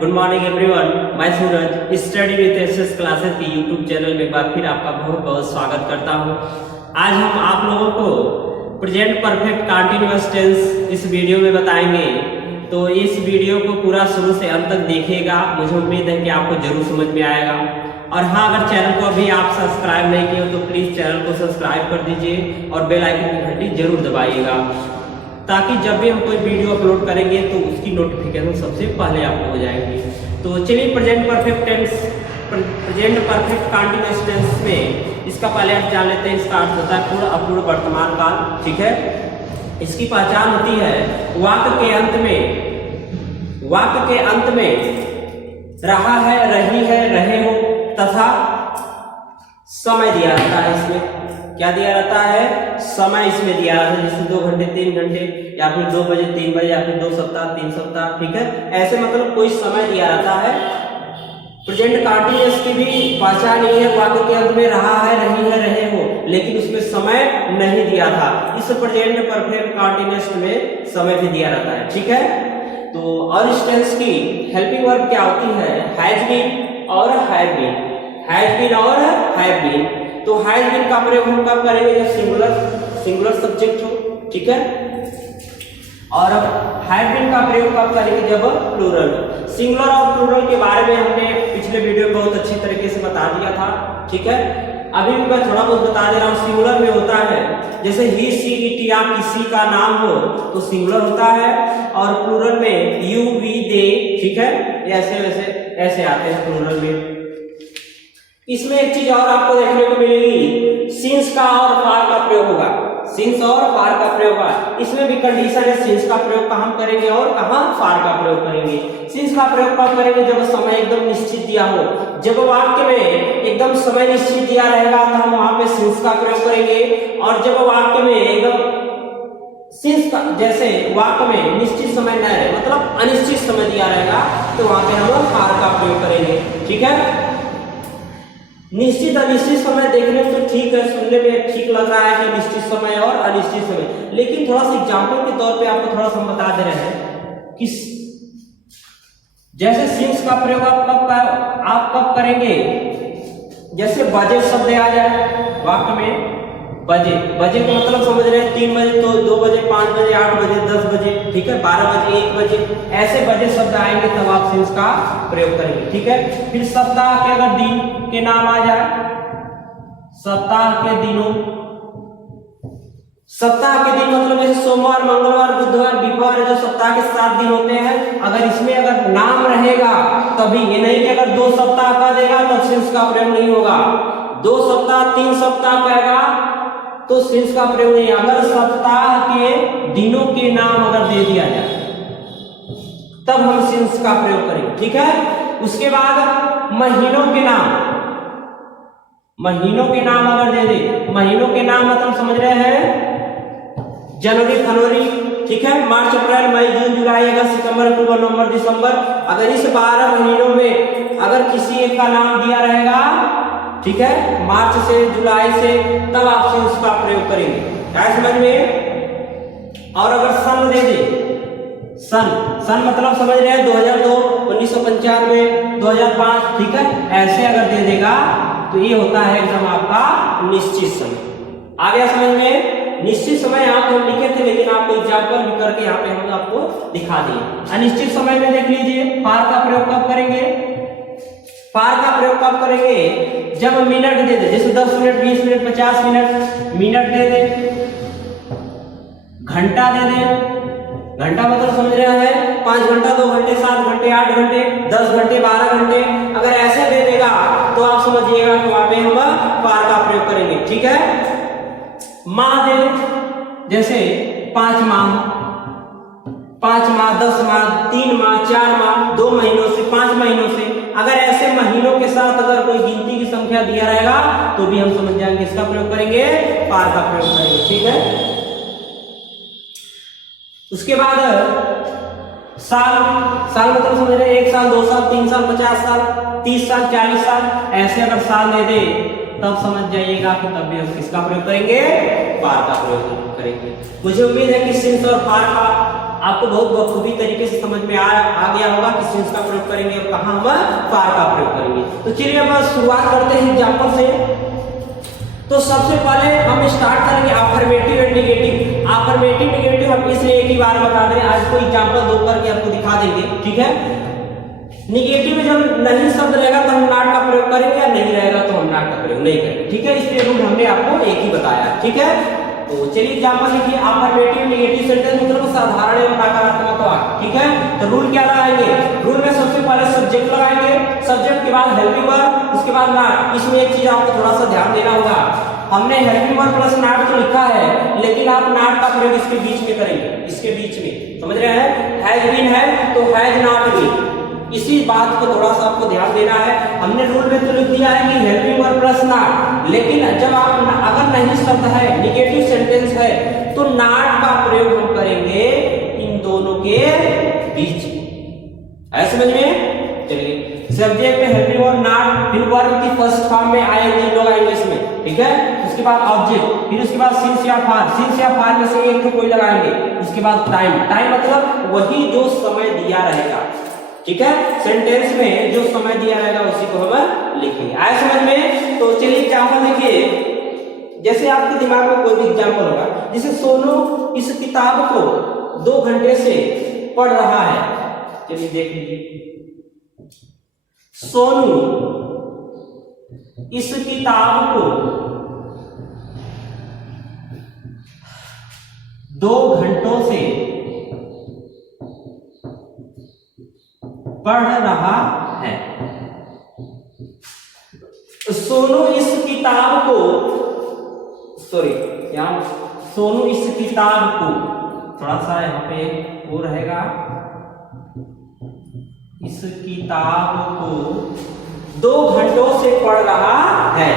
Good morning everyone, मैं सूरज study with SS classes के YouTube channel में एक बार फिर आपका बहुत बहुत स्वागत करता हूं। आज हम आप लोगों को प्रेजेंट परफेक्ट कंटीन्यूअस टेंस इस वीडियो में बताएंगे, तो इस वीडियो को पूरा शुरू से अंत तक देखिएगा। मुझे उम्मीद है कि आपको जरूर समझ में आएगा। और हाँ, अगर चैनल को अभी आप सब्सक्राइब नहीं किए हो तो प्लीज़ चैनल को सब्सक्राइब कर दीजिए और बेल आइकन की घंटी जरूर दबाइएगा, ताकि जब भी हम कोई वीडियो अपलोड करेंगे तो उसकी नोटिफिकेशन सबसे पहले आपको हो जाएगी। तो चलिए present perfect tense, present perfect continuous tense में इसका पहले आप जान लेते हैं। इसका अर्थ होता है पूर्ण अपूर्ण वर्तमान काल। ठीक है, इसकी पहचान होती है वाक्य के अंत में रहा है, रही है, रहे हो तथा समय दिया रहता है। इसमें क्या दिया रहता है? समय इसमें दिया रहता है, जैसे 2 घंटे 3 घंटे या फिर 2 बजे 3 बजे या फिर 2 सप्ताह 3 सप्ताह। ठीक है, ऐसे मतलब कोई समय दिया रहता है। प्रेजेंट कंटीन्यूअस की भी पहचान ये है, वाक्य के अंत में रहा है, रही है, रहे हो, लेकिन उसमें समय नहीं दिया था। इस प्रेजेंट परफेक्ट कंटीन्यूअस में समय भी दिया रहता है। ठीक है, तो और इस टेंस की हेल्पिंग वर्ब क्या होती है? हैज बीन और हैव बीन, हैज बीन और हैव बीन। तो हैज बीन का प्रयोग हम कब करेंगे? जब सिंगुलर सब्जेक्ट हो। ठीक है, और हैव बीन का प्रयोग कब करेंगे? जब प्लूरल। सिंगुलर और प्लूरल के बारे में हमने पिछले वीडियो में बहुत अच्छी तरीके से बता दिया था। ठीक है, अभी भी मैं थोड़ा बहुत बता दे रहा हूँ। सिंगुलर में होता है जैसे ही, सी, इट या किसी का नाम हो तो सिंगुलर होता है, और प्लूरल में यू, वी, दे। ठीक है, ऐसे वैसे ऐसे आते हैं प्लूरल में। इसमें एक चीज और आपको देखने को मिलेगी, सिंस का और फार का प्रयोग होगा। सिंस और फार का प्रयोग होगा। इसमें भी कंडीशन है, सिंस का प्रयोग कहाँ करेंगे और कहाँ फार का प्रयोग करेंगे। सिंस का प्रयोग कब करेंगे? जब समय एकदम निश्चित दिया हो। जब वाक्य में एकदम समय निश्चित दिया रहेगा तो हम वहां पे सिंस का प्रयोग करेंगे, और जब वाक्य में एकदम सिंस का, जैसे वाक्य में निश्चित समय न रहे, मतलब अनिश्चित समय दिया रहेगा, तो वहां पे हम फार का प्रयोग करेंगे। ठीक है, निश्चित अनिश्चित समय देखने में तो ठीक है, सुनने में ठीक लग रहा है कि निश्चित समय और अनिश्चित समय, लेकिन थोड़ा सा एग्जाम्पल के तौर पे आपको थोड़ा सा हम बता दे रहे हैं कि जैसे सिंस का प्रयोग आप कब करेंगे? जैसे बजे शब्द आ जाए वाक्य में, बजे का मतलब समझ रहे हैं, 3 बजे तो 2 बजे, 5 बजे, 8 बजे, 10 बजे। ठीक है, 12 बजे, 1 बजे, ऐसे बजे शब्द आएंगे तब आप सिंस का प्रयोग करेंगे। ठीक है, फिर सप्ताह के अगर दिन के नाम आ जाए, सप्ताह के दिनों, सप्ताह के दिन मतलब जैसे सोमवार, मंगलवार, बुधवार, वीरवार, जो सप्ताह के 7 दिन होते हैं, अगर इसमें अगर नाम रहेगा तभी, ये नहीं कि अगर 2 सप्ताह का देगा तब सिंस का प्रयोग नहीं होगा। 2 सप्ताह 3 सप्ताह कहेगा तो सिंस का प्रयोग नहीं। अगर सप्ताह के दिनों के नाम अगर दे दिया जाए तब हम सिंस का प्रयोग करेंगे। ठीक है, उसके बाद महीनों के नाम, महीनों के नाम अगर दे दे, महीनों के नाम मतलब समझ रहे हैं, जनवरी, फरवरी। ठीक है, मार्च, अप्रैल, मई, जून, जुलाई, अगस्त, सितंबर, अक्टूबर, नवंबर, दिसंबर। अगर इस 12 महीनों में अगर किसी एक का नाम दिया रहेगा, ठीक है, मार्च से जुलाई से, तब आप सिंस का प्रयोग करेंगे। क्या समझ में? और अगर सन दे दे, सन मतलब समझ रहे हैं 2002, 1995, 2005। ठीक है, ऐसे अगर दे देगा तो ये होता है एकदम आपका निश्चित समय। आ गया समझ में? निश्चित समय यहाँ पे हम लिखे थे, लेकिन आपको एग्जाम्पल भी करके यहाँ पे हम आपको दिखा दिए। अनिश्चित समय में देख लीजिए, फार का प्रयोग कब करेंगे? फार का प्रयोग कब करेंगे? जब मिनट दे दे, जैसे 10 मिनट, 20 मिनट, 50 मिनट, मिनट दे दे, घंटा दे दे। घंटा मतलब समझ रहे हैं 5 घंटा, 2 घंटे, 7 घंटे, 8 घंटे, 10 घंटे, 12 घंटे। अगर ऐसे दे देगा तो आप समझिएगा कि वहां पे हम फार का प्रयोग करेंगे। ठीक है, माह दे दे, जैसे 5 माह, 10 माह, 3 माह, 4 माह, 2 महीनों से, 5 महीनों से। अगर ऐसे महीनों के साथ अगर कोई गिनती की संख्या दिया रहेगा तो भी हम समझ जाएंगे इसका प्रयोग करेंगे, फार का प्रयोग करेंगे। ठीक है, उसके बाद साल मतलब समझ रहे हैं 1 साल, 2 साल, 3 साल, 50 साल, 30 साल, 40 साल, ऐसे अगर साल दे दे तब समझ जाइएगा कि तब भी हम किसका प्रयोग करेंगे? फार का प्रयोग करेंगे। मुझे उम्मीद है कि सिंस और फार का आपको बहुत बखूबी तरीके से समझ में आ गया होगा कि सिंस का प्रयोग करेंगे और कहाँ हम फार का प्रयोग करेंगे। तो चलिए अब शुरुआत करते हैं एग्जाम्पल से। तो सबसे पहले हम स्टार्ट करेंगे affirmative and negative. Affirmative negative हम इसलिए एक ही बार बता दें, आज कोई एग्जाम्पल दो करके आपको दिखा देंगे, ठीक है। नेगेटिव में जब नहीं शब्द रहेगा तो हम नॉट का प्रयोग करेंगे, या नहीं रहेगा तो हम नॉट का प्रयोग नहीं करेंगे, ठीक है। इसलिए रूल हमने आपको एक ही बताया, ठीक है। तो चलिए एग्जांपल लिखिए, अफर्मेटिव नेगेटिव सेंटेंस मतलब साधारण एवं नकारात्मक वाक्य, ठीक है। तो रूल क्या लगाएंगे, रूल में सबसे पहले सब्जेक्ट लगाएंगे, सब्जेक्ट के बाद हेल्पिंग वर्ब, उसके बाद नॉट। इसमें एक चीज आपको थोड़ा सा ध्यान देना होगा, हमने हेल्पिंग वर्ब प्लस नॉट तो लिखा है, लेकिन आप नॉट का प्रयोग इसके बीच में करेंगे, इसके बीच में, समझ रहे हैं। हैज बीन है तो हैज नॉट बीन, इसी बात को थोड़ा सा आपको ध्यान देना है। हमने रूल में तो लिख दिया है कि हेल्पिंग वर्ब प्लस नॉट, लेकिन जब आप अगर नहीं शब्द है, नेगेटिव सेंटेंस है, तो नॉट का प्रयोग हम करेंगे इन दोनों के बीच में। है समझ में? चलिए, सब्जेक्ट में हेल्पिंग वर्ब नॉट, फिर वर्ब की फर्स्ट फॉर्म में आएंगे लोग आएंगे इसमें, ठीक है। उसके बाद ऑब्जेक्ट, फिर उसके बाद सिंस या फार, सिंस या फार में से एक को कोई लगाएंगे। उसके बाद टाइम, टाइम मतलब वही जो समय दिया रहेगा, ठीक है। सेंटेंस में जो समय दिया रहेगा उसी को हम लिखेंगे। आए समझ में? तो चलिए एग्जांपल देखिए, जैसे आपके दिमाग में कोई भी एग्जांपल होगा, जैसे सोनू इस किताब को 2 घंटे से पढ़ रहा है। चलिए देख लीजिए, सोनू इस किताब को 2 घंटों से पढ़ रहा है। सोनू इस किताब को, सॉरी क्या, सोनू इस किताब को, थोड़ा सा यहाँ पे वो रहेगा, इस किताब को 2 घंटों से पढ़ रहा है।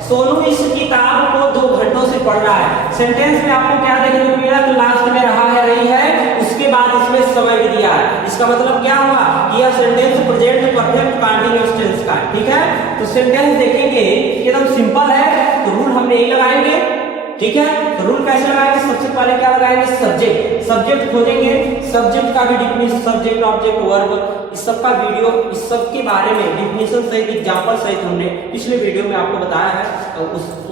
सोनू इस किताब को 2 घंटों से पढ़ रहा है। सेंटेंस में आपको क्या देखने को मिला, तो लास्ट में रहा है, रही है, उसके बाद इसमें समय भी दिया है। इसका मतलब क्या हुआ कि यह sentence present perfect continuous tense का, ठीक है। तो सेंटेंस देखेंगे एकदम सिंपल है, तो रूल हमने यही लगाएंगे, ठीक है। तो रूल कैसे लगाएंगे, सबसे पहले क्या लगाएंगे, सब्जेक्ट, सब्जेक्ट खोजेंगे, सब्जेक्ट का भी डिफिनेशन, सब्जेक्ट ऑब्जेक्ट वर्ब, इस सब का वीडियो, इस सब के बारे में डिफिनेशन सहित एग्जांपल सहित हमने पिछले वीडियो में आपको बताया है। तो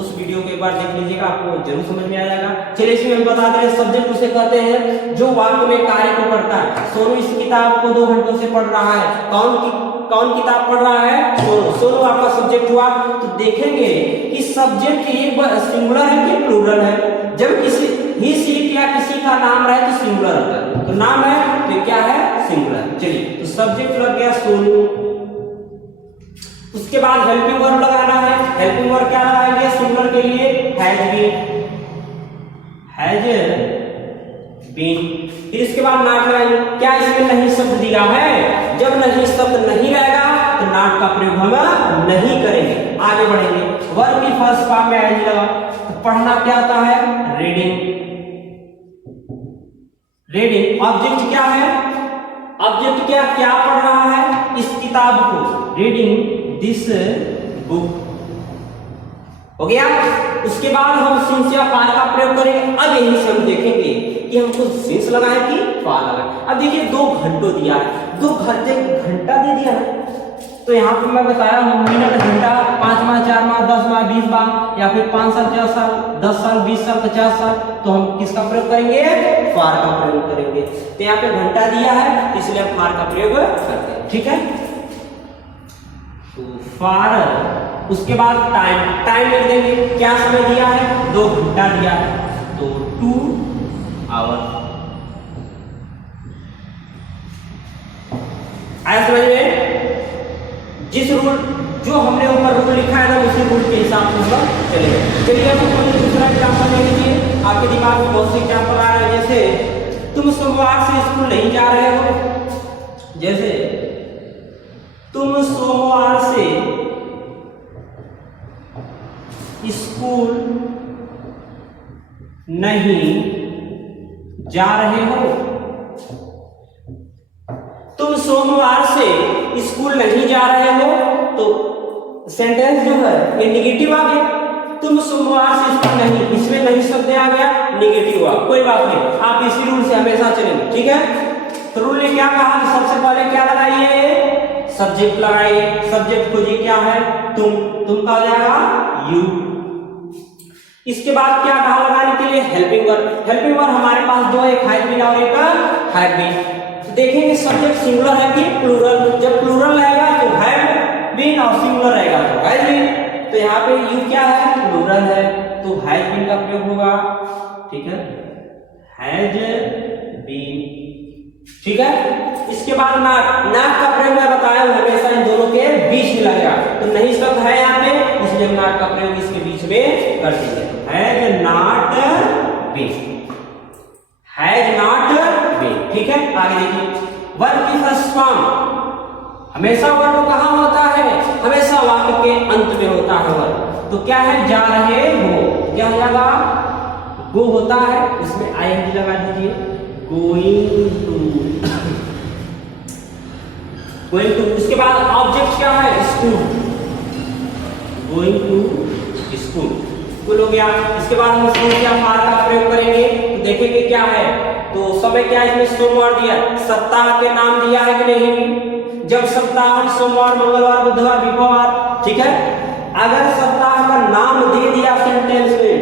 उस वीडियो को एक बार देख लीजिएगा, आपको जरूर समझ में आ जाएगा। चलिए इसमें हम बता दें, सब्जेक्ट उसे कहते हैं जो वाक्य में कार्य को करता है। सोनू इस किताब को 2 घंटों से पढ़ रहा है। कौन किताब पढ़ रहा है, सोनू। सोनू आपका सब्जेक्ट हुआ। तो देखेंगे कि सब्जेक्ट एक सिंगुलर है कि प्लूरल है। जब किसी ही सीट या किसी का नाम रहे तो सिंगुलर होता है, तो नाम है तो क्या है, सिंगुलर। चलिए, तो सब्जेक्ट लग गया सोनू। उसके बाद हेल्पिंग वर्ब लगाना है। हेल्पिंग वर्ब क्या लगाएंगे, सिंगुलर के लिए हैज बीन, हैज बीन। फिर इसके बाद नॉट लगाएंगे। क्या इसमें नहीं शब्द दिया है, जब नहीं शब्द नहीं रहेगा तो नॉट का प्रयोग हम नहीं करेंगे, आगे बढ़ेंगे। वर्ब की फर्स्ट फॉर्म में आएगी लगा, तो पढ़ना क्या होता है, रीडिंग, रीडिंग। ऑब्जेक्ट क्या है, ऑब्जेक्ट क्या पढ़ रहा है, इस किताब को, रीडिंग दिस बुक, हो गया। उसके बाद हम सिंस या फार का प्रयोग करेंगे। अब यही से हम देखेंगे कि हमको सिंस लगाए कि फार लगाए। अब देखिए 2 घंटों दिया है, 2 घंटा दे दिया है, तो यहाँ पे मैं बताया हूँ मिनट, घंटा, 5 माह, 4 माह, 10 माह, 20 माह, या फिर 5 साल, 4 साल, 10 साल, 20 साल, 50 साल, तो हम किसका प्रयोग करेंगे, फार का प्रयोग करेंगे। तो यहाँ पे घंटा दिया है, इसलिए हम फार का प्रयोग करते हैं, ठीक है। तो फार, उसके बाद टाइम, टाइम लिख देंगे। क्या समय दिया है, 2 घंटा दिया है, तो 2 आवर। आया समझ में? जिस रूल, जो हमने ऊपर रूल लिखा है ना, उसी रूल के हिसाब से हम चलेंगे। चलिए अब कोई दूसरा एग्जाम्पल ले लीजिए। आपके दिमाग में बहुत से एग्जाम्पल आ रहे हैं, जैसे तुम सोमवार से स्कूल नहीं जा रहे हो। जैसे तुम सोमवार से स्कूल नहीं जा रहे हो। तुम सोमवार से स्कूल नहीं जा रहे हो, तो सेंटेंस जो है ये नेगेटिव आ गया। तुम सोमवार से स्कूल नहीं, इसमें नहीं शब्द आ गया, निगेटिव हुआ, कोई बात नहीं, आप इसी रूल से हमेशा चलेंगे, ठीक है। तो रूल ने क्या कहा कि सबसे पहले क्या लगाइए, सब्जेक्ट लगाइए, सब्जेक्ट खोजिए, क्या है, तुम का हो जाएगा यू। इसके बाद क्या कहा लगाने के लिए, हेल्पिंग वर्ब। हेल्पिंग वर्ब हमारे पास दो, एक हैज बीन और एक हैड बीन। तो देखेंगे सब्जेक्ट सिंगुलर है कि प्लूरल, जब प्लूरल रहेगा तो हैड बीन और सिंगुलर रहेगा तो हैज बीन। तो यहाँ पे यू क्या है, प्लूरल है, तो हैज बीन का प्रयोग होगा, ठीक है, हैज बीन, ठीक है। इसके बाद नाट, नाट का प्रयोग मैं बताया हूं हमेशा इन दोनों के बीच में लगेगा, तो नहीं शब्द है यहाँ पे, इसलिए नाट का प्रयोग इसके बीच में कर दीजिए, has not been, has not been, ठीक है। आगे देखिए, वर्ब की फर्स्ट फॉर्म, हमेशा वर्ब कहाँ होता है, हमेशा वाक्य के अंत में होता है वर्ब। तो क्या है, जा रहे हो, क्या हो जाएगा, गो होता है, उसमें आईएनजी लगा दीजिए, गोइंग टू, गोइंग टू। उसके बाद ऑब्जेक्ट क्या है, school, going to school, school हो गया। इसके बाद हम स्कूल क्या फार का प्रयोग करेंगे, तो देखेंगे क्या है, तो समय क्या है, इसमें सोमवार दिया, सप्ताह के नाम दिया है कि नहीं, जब सप्ताह सोमवार, मंगलवार, बुधवार, विवार, ठीक है। अगर सप्ताह का नाम दे दिया सेंटेंस में,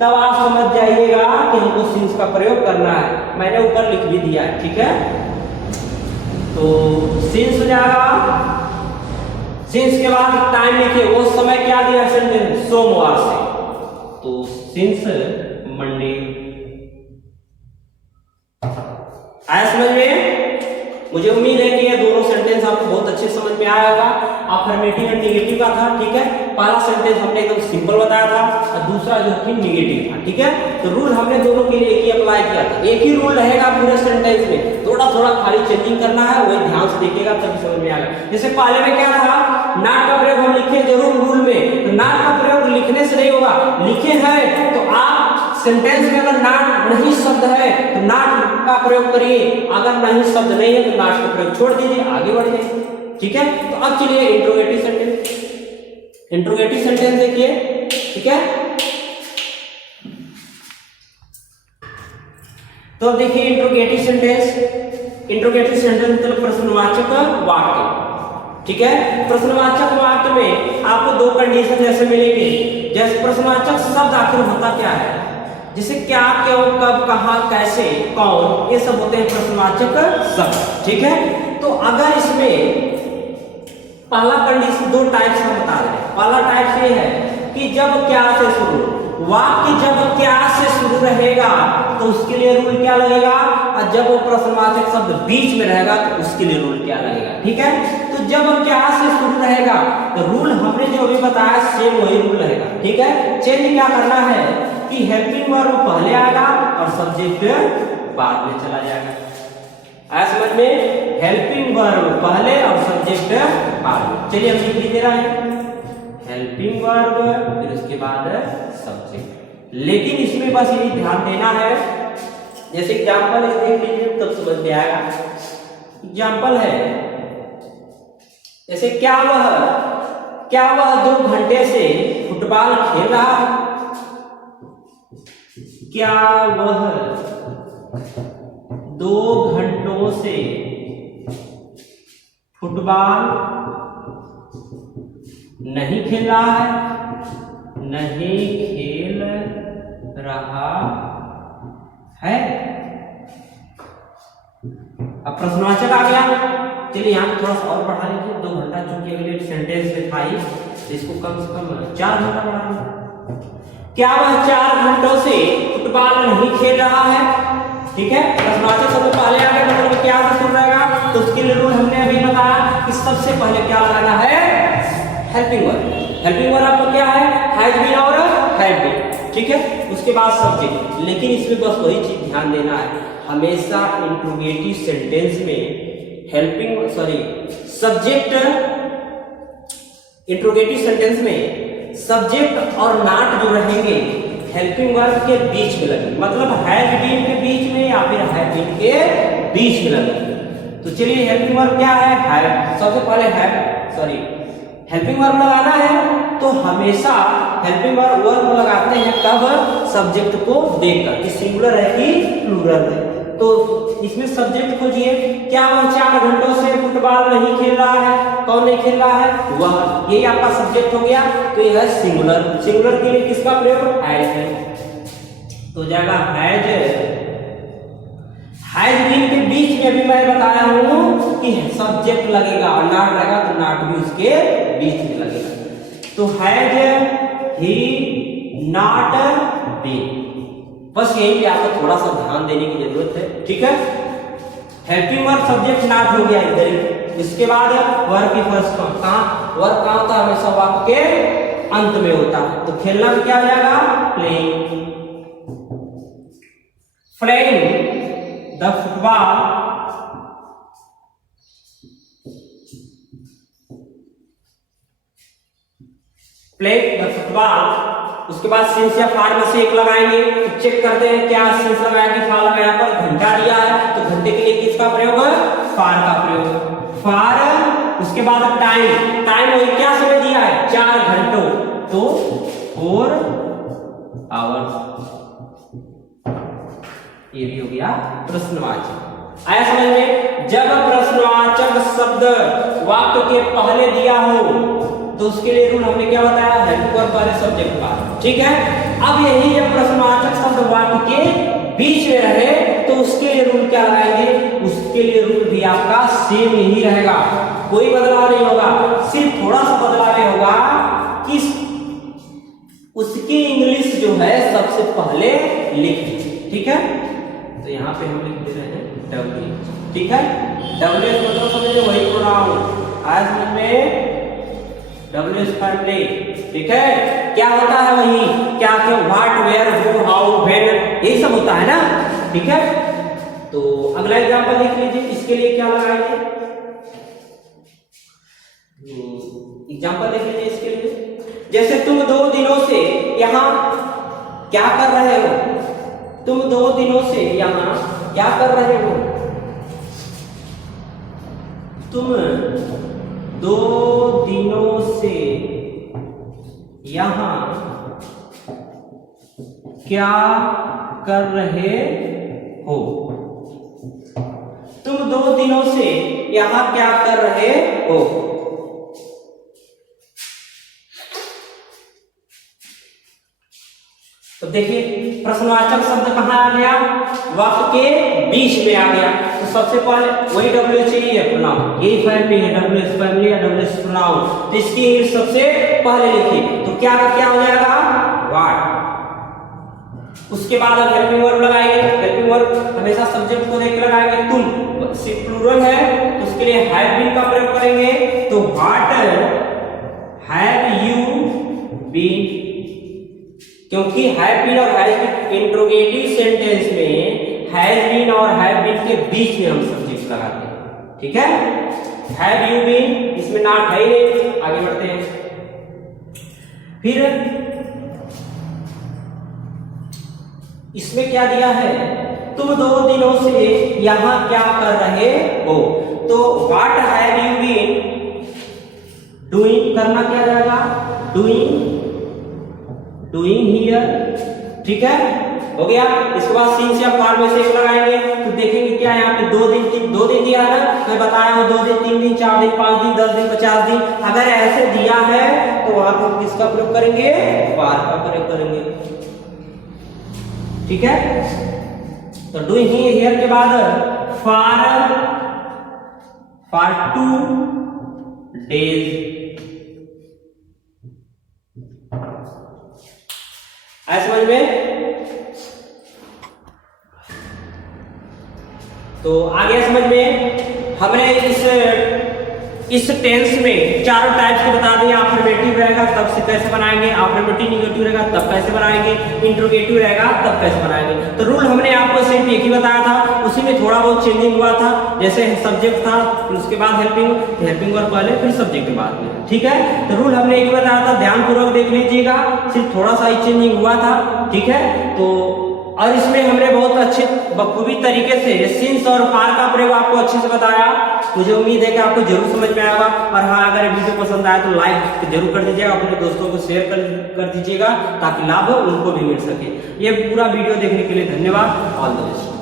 तब आप समझ जाइएगा कि हमको सिंस का प्रयोग करना है, मैंने ऊपर लिख भी दिया है, ठीक है। तो सिंस हो जाएगा, सिंस के बाद टाइम लिखिए, वो समय क्या दिया सेंटेंस, सोमवार से, तो सिंस मंडे। आया समझ में? मुझे उम्मीद है कि ये दोनों सेंटेंस आपको बहुत अच्छे समझ में आया होगा। अफर्मेटिव एंड नेगेटिव का था, ठीक है। पहला सेंटेंस हमने एकदम सिंपल बताया था और दूसरा जो कि नेगेटिव था, ठीक है। तो रूल हमने दोनों के लिए एक ही अप्लाई किया था, एक ही रूल रहेगा पूरे सेंटेंस में, थोड़ा थोड़ा खाली चेंजिंग करना है, वही ध्यान से देखिएगा तभी समझ में आएगा। जैसे पहले में क्या था, नॉट का प्रयोग हम लिखे जरूर रूल में, तो नॉट का प्रयोग लिखने से नहीं होगा, लिखे हैं तो आप सेंटेंस में अगर नॉट नहीं शब्द है तो नॉट का प्रयोग करिए, अगर नहीं शब्द नहीं है तो नॉट का प्रयोग छोड़ दीजिए, आगे बढ़ जाइए, ठीक है। तो अब चलिए इंट्रोगेटिव सेंटेंस, इंट्रोगेटिव सेंटेंस देखिए, ठीक है। तो देखिए इंट्रोगेटिव सेंटेंस, इंट्रोगेटिव सेंटेंस मतलब प्रश्नवाचक वाक्य, ठीक है। प्रश्नवाचक वाक्य में आपको दो कंडीशन जैसे मिलेंगे, जैसे प्रश्नवाचक शब्द आखिर होता क्या है, जैसे क्या, क्यों, कब, कहां, कैसे, कौन, ये सब होते हैं प्रश्नवाचक शब्द, ठीक है। तो अगर इसमें पहला कंडीशन, दो टाइप्स हम बता रहे हैं। पहला टाइप ये है कि जब क्या से शुरू, वाक्य जब क्या से शुरू रहेगा तो उसके लिए रूल क्या लगेगा, और जब वो प्रश्नवाचक शब्द बीच में रहेगा तो उसके लिए रूल क्या लगेगा, ठीक है। तो जब क्या से शुरू रहेगा तो रूल हमने जो अभी बताया सेम वही रूल रहेगा, ठीक है। चेंज क्या करना है कि हेल्पिंग वर्ब पहले आएगा और सब्जेक्ट बाद में चला जाएगा। आया समझ में, हेल्पिंग वर्ब पहले और सब्जेक्ट बाद में। चलिए हम लिख दे रहे हैं हेल्पिंग वर्ब, फिर उसके बाद सब्जेक्ट। लेकिन इसमें बस ये ध्यान देना है, जैसे एग्जांपल देख लीजिए तब समझ में आएगा। एग्जांपल है, जैसे क्या वह 2 घंटे से फुटबॉल खेल रहा है, क्या वह 2 घंटों से फुटबॉल नहीं खेल रहा है, नहीं खेल रहा है। अब प्रश्नवाचक आ गया, चलिए यहाँ पे थोड़ा सा और बढ़ा लीजिए, 2 घंटा चूंकि अगले सेंटेंस में था ही, इसको कम से कम 4 घंटा बढ़ा लीजिए। क्या वह 4 घंटों से फुटबॉल नहीं खेल रहा है, ठीक है। प्रश्नवाचक शब्द पहले आगे मतलब क्या से शुरू रहेगा, तो उसके लिए रूल हमने अभी बताया कि सबसे पहले क्या लगाना है, हेल्पिंग वर्ब। हेल्पिंग वर्ब आपका क्या है, हैज बीन और हैड बीन, ठीक है। उसके बाद सब्जेक्ट, लेकिन इसमें बस वही चीज ध्यान देना है, हमेशा इंट्रोगेटिव सेंटेंस में सब्जेक्ट, इंट्रोगेटिव सेंटेंस में सब्जेक्ट और नॉट जो रहेंगे हेल्पिंग वर्ब के बीच में लगेंगे, मतलब हैज बीन के बीच में या फिर हैड बीन के बीच में लगेंगे। तो चलिए हेल्पिंग वर्ब क्या है, हैव, सबसे पहले हेल्पिंग वर्ब लगाना है तो हमेशा हेल्पिंग वर्ब लगाते हैं कब? सब्जेक्ट को देखकर कि सिंगुलर है कि प्लूरल है। तो इसमें सब्जेक्ट खोजिए। क्या वह 4 घंटों से फुटबॉल नहीं खेल रहा है? कौन नहीं खेल रहा है? वह। यही आपका सब्जेक्ट हो गया। तो यह है सिंगुलर। सिंगुलर के लिए किसका प्रयोग? हैज है। तो जाएगा हैज बीन के बीच में भी मैं बताया हूं कि सब्जेक्ट लगेगा और नॉट रहेगा तो नॉट भी उसके बीच में लगेगा। तो हैज ही नॉट बीन, बस यही पे आपको थोड़ा सा ध्यान देने की जरूरत है। ठीक है, हेल्पिंग वर्ब सब्जेक्ट नॉट हो गया इधर। इसके बाद वर्ब की फर्स्ट फॉर्म वर्ब कहां होता है? हमेशा वाक्य के अंत में होता है। तो खेलना में क्या हो जाएगा? Playing. Playing the football playing the football. उसके बाद सिंस या फार में से एक लगाएंगे। तो चेक करते हैं क्या सिंस लगाया कि फार लगाया। पर घंटा दिया है तो घंटे के लिए किसका प्रयोग है? फार का प्रयोग। फार। उसके बाद टाइम। टाइम वही क्या समय दिया है? 4 घंटों, तो 4 आवर्स। ये भी हो गया प्रश्नवाचक। आया समझ में? जब प्रश्नवाचक शब्द वाक्य के पहले दिया हो तो उसके लिए रूल हमने क्या बताया? हेल्पिंग वर्ब पहले सब्जेक्ट का। ठीक है, अब यही जब प्रश्नवाचक शब्द वाक्य के बीच में रहे तो उसके लिए रूल क्या लगाएंगे? उसके लिए रूल भी आपका सेम ही रहेगा, कोई बदलाव नहीं होगा। सिर्फ थोड़ा सा बदलाव होगा कि उसकी इंग्लिश जो है सबसे पहले लिख लीजिए। ठीक है, तो यहाँ पे हम लिख दे रहे हैं डब्ल्यू। ठीक है, डब्ल्यू मतलब समझिए वही प्रोनाउन। आज में डब्ल्यू फैमिली। ठीक है, क्या होता है? वही क्या क्या what where who how when, यही सब होता है ना। ठीक है, तो अगला एग्जांपल लिख लीजिए। इसके लिए क्या लगाएंगे? एग्जांपल लिख लीजिए इसके लिए। जैसे तुम 2 दिनों से यहाँ क्या कर रहे हो? तुम 2 दिनों से यहाँ क्या कर रहे हो? तुम 2 दिनों से यहाँ क्या कर रहे हो? तुम 2 दिनों से यहाँ क्या कर रहे हो? तो देखिए प्रश्नवाचक शब्द कहां आ गया? वाक्य के बीच में आ गया। तो सबसे पहले वही डब्ल्यू चाहिए प्रोनाउन। यही फैमिली है, डब्ल्यू एस फैमिली या डब्ल्यू एस प्रोनाउन। तो इसकी इंग्लिश सबसे पहले लिखिए। तो क्या हो जाएगा? व्हाट। उसके बाद अब हेल्पिंग वर्ब लगाएंगे। हेल्पिंग वर्ब हमेशा सब्जेक्ट को देख लगाएंगे। तुम सिर्फ प्लूरल है तो उसके लिए हैव बीन का प्रयोग करेंगे। तो व्हाट हैव यू बीन, क्योंकि हैव बीन और हैज बीन इंट्रोगेटिव सेंटेंस में हैज बीन और हैव बीन के बीच में हम सब्जेक्ट लगाते हैं। ठीक है, हैव यू बीन इसमें नॉट है ही। आगे बढ़ते हैं। फिर इसमें क्या दिया है? तुम 2 दिनों से यहां क्या कर रहे हो? तो what have you been doing करना क्या जाएगा? Doing here. ठीक है, हो गया। इसके बाद सिंस या फार में से एक लगाएंगे। तो देखेंगे क्या यहाँ पे 2 दिन दिया है ना। मैं बताया हूँ 2 दिन, 3 दिन, 4 दिन, 5 दिन, 10 दिन, 50 दिन। अगर ऐसे दिया है तो वहां पर हम किसका प्रयोग करेंगे? फार का प्रयोग करेंगे। ठीक है, तो डूइंग हियर के बाद फॉर 2 डेज। आया समझ में? तो आ गया समझ में? हमने इस टेंस में चारों टाइप्स के बता दिए। अफर्मेटिव रहेगा तब से कैसे बनाएंगे, अफर्मेटिव निगेटिव रहेगा तब कैसे बनाएंगे, इंट्रोगेटिव रहेगा तब कैसे बनाएंगे। तो रूल हमने आपको सिर्फ एक ही बताया था, उसी में थोड़ा बहुत चेंजिंग हुआ था। जैसे सब्जेक्ट था, फिर उसके बाद हेल्पिंग वर्ब पहले, फिर सब्जेक्ट बाद में। ठीक है, तो रूल हमने एक ही बताया था, ध्यानपूर्वक देख लीजिएगा। सिर्फ थोड़ा सा ही चेंजिंग हुआ था। ठीक है, तो और इसमें हमने बहुत अच्छे बखूबी तरीके से सिंस और फार का प्रयोग आपको अच्छे से बताया। मुझे उम्मीद है कि आपको जरूर समझ में आएगा। और हाँ, अगर वीडियो पसंद आए तो लाइक जरूर कर दीजिएगा, अपने दोस्तों को शेयर कर दीजिएगा ताकि लाभ उनको भी मिल सके। ये पूरा वीडियो देखने के लिए धन्यवाद। All the best.